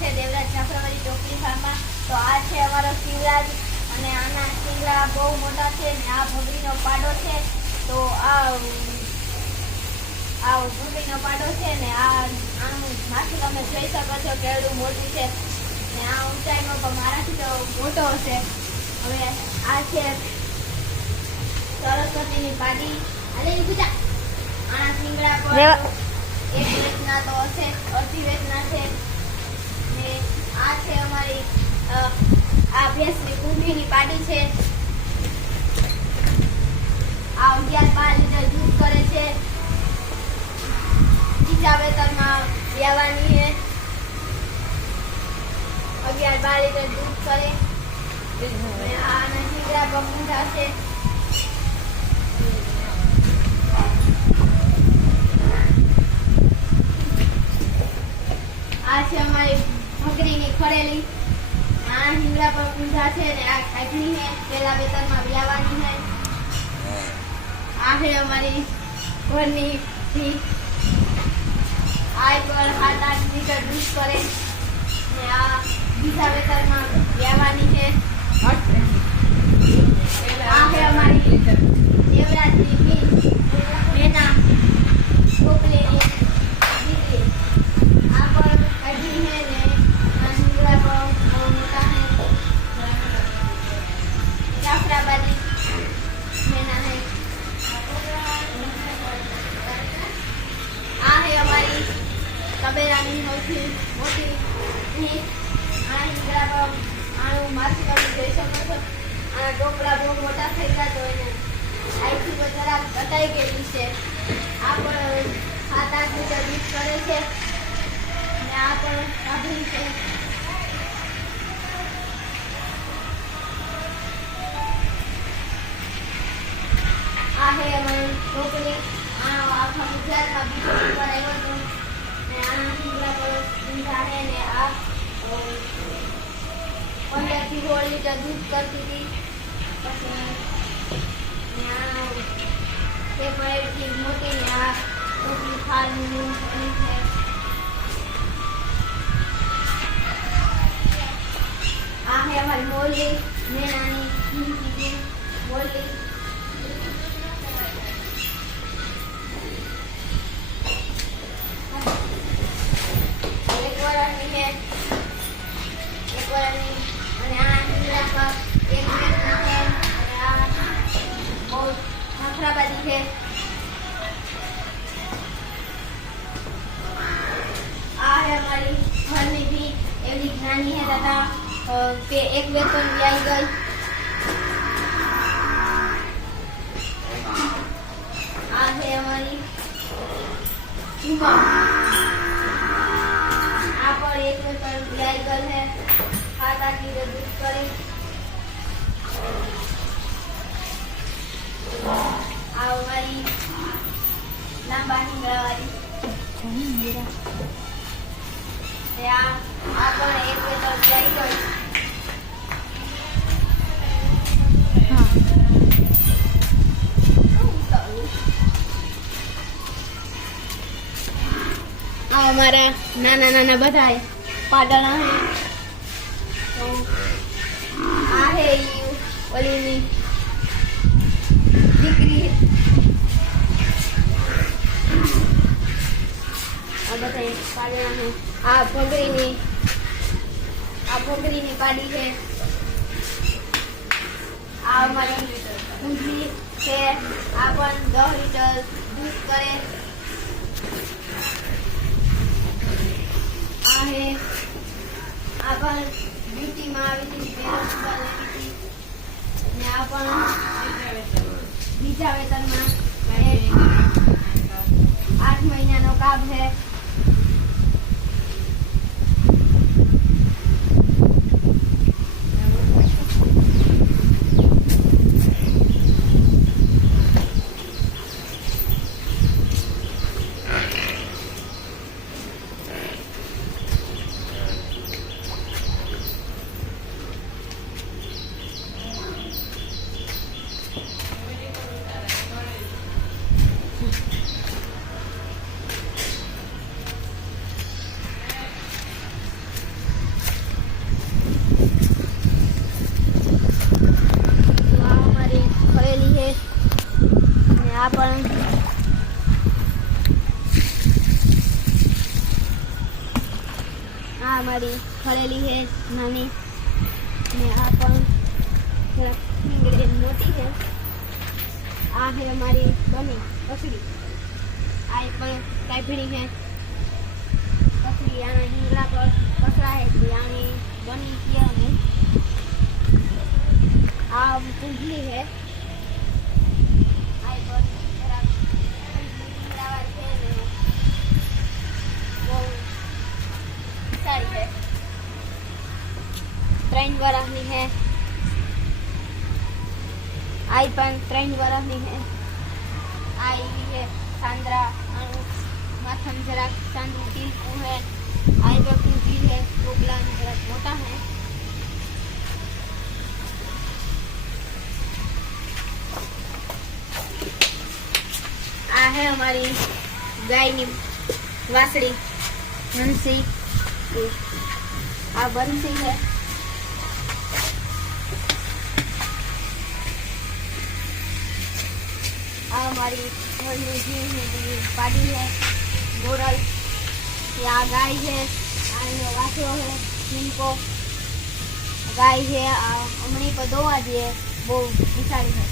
છે દેવરાજ જાફરાબાદી ટોપલી ફાર્મમાં। તો આ છે અમારો શિવરાજ અને આના શિંગડા બહુ મોટા છે ને આ ભગરીનો પાડો છે। તો આ ભગરીનો પાડો છે ને આનું માથું તમે જોઈ શકો છો કેવડું મોટું છે ને આ ઊંચાઈમાં પણ મારાથી તો મોટો હશે। હવે આ છે સરસ્વતીની પાડી અને બીજા આના શિંગડા પર એક વેચના તો હશે, અડધી વેચના છે ને આ છે અમારી આ ભેંસની કુંભીની પાડી છે। આ 11-12 લીટર દૂધ કરે છે, બીજા વેતરમાં લેવાની છે। 11-12 લીટર દૂધ કરે અને આના શિંગડા પર ઊંધા છે। આ છે અમારી ભગરીની ખરેલી, આ શિંગડા પર ઊંધા છે ને આ કાઢની છે, પેલા વેતરમાં વ્યાવાની છે। આ છે અમારી ઘરની ભી, આ પર 7-8 લીટર દૂધ કરે ને આ બીજા વેતરમાં વ્યાવાની છે। આ છે અમારી દેવરાજની ભી મેના ટોપલીની દીકરી, આ પર કાઢી છે ને આ શિંગડા પર મોટા છે, જાફરાબાદી મેના છે। આ છે અમારી તબેલાની સૌથી મોટી ભીંસ, આ શિંગડા પર આનું માથું તમે જોઈ શકો છો। આના ટોપલા બહુ મોટા થઈ ગયા તો એને આઈથી તો જરાક ઘટાઈ ગયેલી છે। આ પણ 7-8 લીટર દૂધ કરે છે ને આ પણ ગાભણી છે। આ છે અમારી ટોપલી, આખા ગુજરાતમાં બીજો નંબર આવ્યો હતો ને આના શિંગડા પર ઊંધા છે ને આ 15-16 લીટર દૂધ કરતી હતી। પછી તે પણ એટલી મોટી ને આ ટોપલી ખાલનું બની છે। આ છે અમારી મોરલી મેનાની મોરલી, એક વર્ષની છે, એક વર્ષની અને આ શિંગડા પર એક વેચના છે અને આ બહુ જાફરાબાદી છે। આ છે અમારી ઘરની ભી એવી નાની છે દાદા કે એક વેતન વ્યાઈ ગઈ। આ છે અમારી ચૂમા, આ પણ એક વેતન વ્યાઈ ગઈ છે, 7-8 લીટર દૂધ કરે। આ અમારી લાંબા શિંગડાવાળી, આ પણ એક વેતન વ્યાઈ ગઈ। આ અમારા નાના બધા પાડણા છે। તો આ છે ઓલીની દીકરી, આ બધા પાડણા છે। આ ભગરીની પાડી છે। આ અમારી ઊંધી છે, આ પણ 10 લીટર દૂધ કરે। આ છે આ પણ બ્યુટીમાં આવી હતી, ને આ પણ બીજા વેતનમાં 8 મહિનાનો કાબ છે। हमारी खड़ेली है नानी ने आ पण हींगड़ी मोटी है। आ है हमारी बनी कचड़ी आ पण कापड़ी है कचड़ी आना हींगड़ा पर कचरा है यानी बनी किया है। आ पूंजली है आई पर जरा हींगड़ा वाली है ने वो सारी है 3 વર્ષની है आई पण 3 વર્ષની है। आई है सांद्रा माथम जरा सांद्रू टीलकू है। आई पर पूंजी है गोगला जरा मोटा है। आ है हमारी गाय नी वासड़ी हंसी आ बंसी है। आ हमारी पाड़ी है गोरल या गाय है वासड़ो है इनको गाय है अमनी पर दो आज है वो बिचारी है।